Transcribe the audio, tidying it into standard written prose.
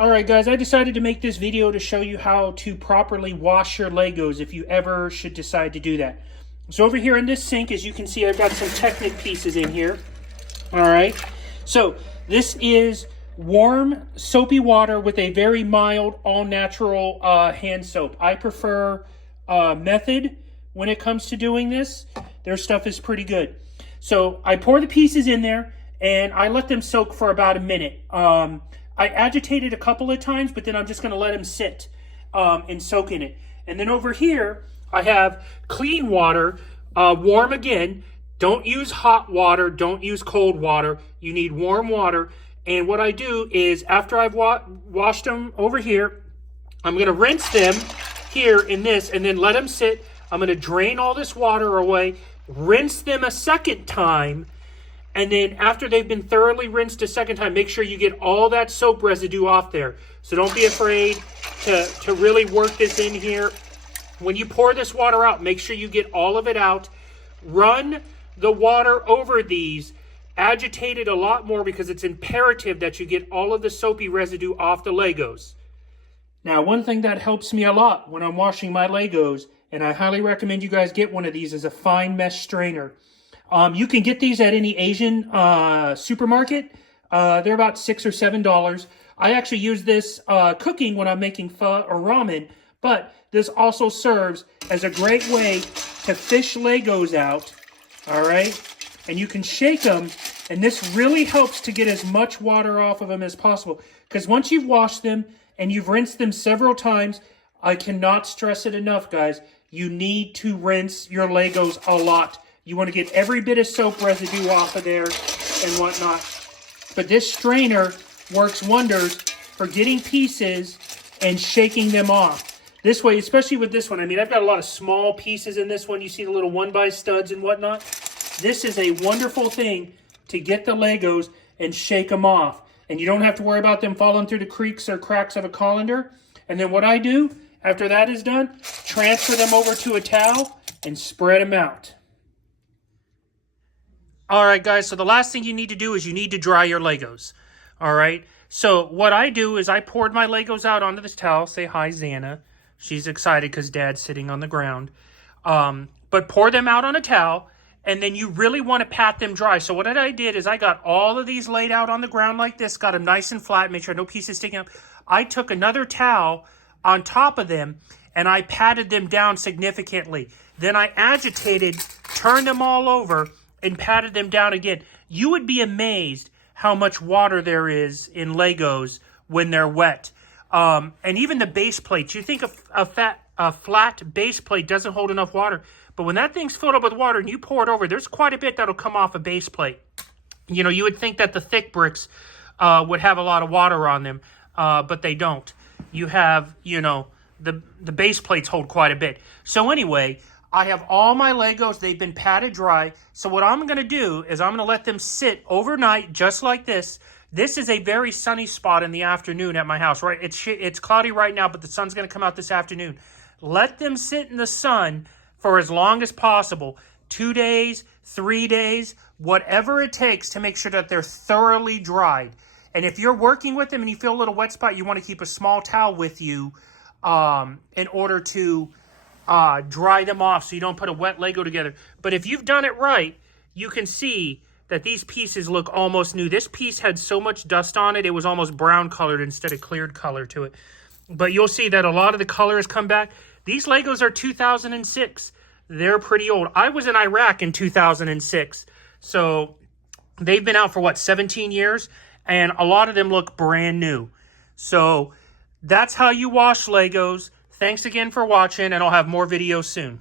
Alright guys, I decided to make this video to show you how to properly wash your Legos if you ever should decide to do that. So over here in this sink, as you can see, I've got some Technic pieces in here. Alright, so this is warm soapy water with a very mild all-natural hand soap. I prefer Method when it comes to doing this. Their stuff is pretty good. So I pour the pieces in there and I let them soak for about a minute. I agitate it a couple of times, but then I'm just going to let them sit and soak in it. And then over here, I have clean water, warm again. Don't use hot water. Don't use cold water. You need warm water. And what I do is after I've washed them over here, I'm going to rinse them here in this and then let them sit. I'm going to drain all this water away, rinse them a second time. And then after they've been thoroughly rinsed a second time, make sure you get all that soap residue off there. So don't be afraid to really work this in here. When you pour this water out, make sure you get all of it out. Run the water over these. Agitate it a lot more because it's imperative that you get all of the soapy residue off the Legos. Now, one thing that helps me a lot when I'm washing my Legos, and I highly recommend you guys get one of these, is a fine mesh strainer. You can get these at any Asian supermarket. They're about $6 or $7. I actually use this cooking when I'm making pho or ramen, but this also serves as a great way to fish Legos out, all right? And you can shake them, and this really helps to get as much water off of them as possible. Because once you've washed them and you've rinsed them several times, I cannot stress it enough, guys. You need to rinse your Legos a lot. You want to get every bit of soap residue off of there and whatnot. But this strainer works wonders for getting pieces and shaking them off. This way, especially with this one, I mean, I've got a lot of small pieces in this one. You see the little 1x studs and whatnot. This is a wonderful thing to get the Legos and shake them off. And you don't have to worry about them falling through the creaks or cracks of a colander. And then what I do, after that is done, transfer them over to a towel and spread them out. All right, guys, so the last thing you need to do is you need to dry your Legos. All right, so what I do is I poured my Legos out onto this towel. Say hi, Xana. She's excited because Dad's sitting on the ground. But pour them out on a towel, and then you really want to pat them dry. So what I did is I got all of these laid out on the ground like this, got them nice and flat, make sure no pieces sticking up. I took another towel on top of them, and I patted them down significantly. Then I agitated, turned them all over, and patted them down again. You would be amazed how much water there is in Legos when they're wet. And even the base plates. You think a flat base plate doesn't hold enough water. But when that thing's filled up with water and you pour it over, there's quite a bit that'll come off a base plate. You know, you would think that the thick bricks would have a lot of water on them, but they don't. You have, you know, the base plates hold quite a bit. So anyway, I have all my Legos. They've been patted dry. So what I'm going to do is I'm going to let them sit overnight just like this. This is a very sunny spot in the afternoon at my house, right? It's cloudy right now, but the sun's going to come out this afternoon. Let them sit in the sun for as long as possible. 2 days, 3 days, whatever it takes to make sure that they're thoroughly dried. And if you're working with them and you feel a little wet spot, you want to keep a small towel with you in order to dry them off so you don't put a wet Lego together. But if you've done it right, you can see that these pieces look almost new. This piece had so much dust on it, it was almost brown colored instead of cleared color to it. But you'll see that a lot of the color has come back. These Legos are 2006. They're pretty old. I was in Iraq in 2006. So they've been out for, what, 17 years? And a lot of them look brand new. So that's how you wash Legos. Thanks again for watching, and I'll have more videos soon.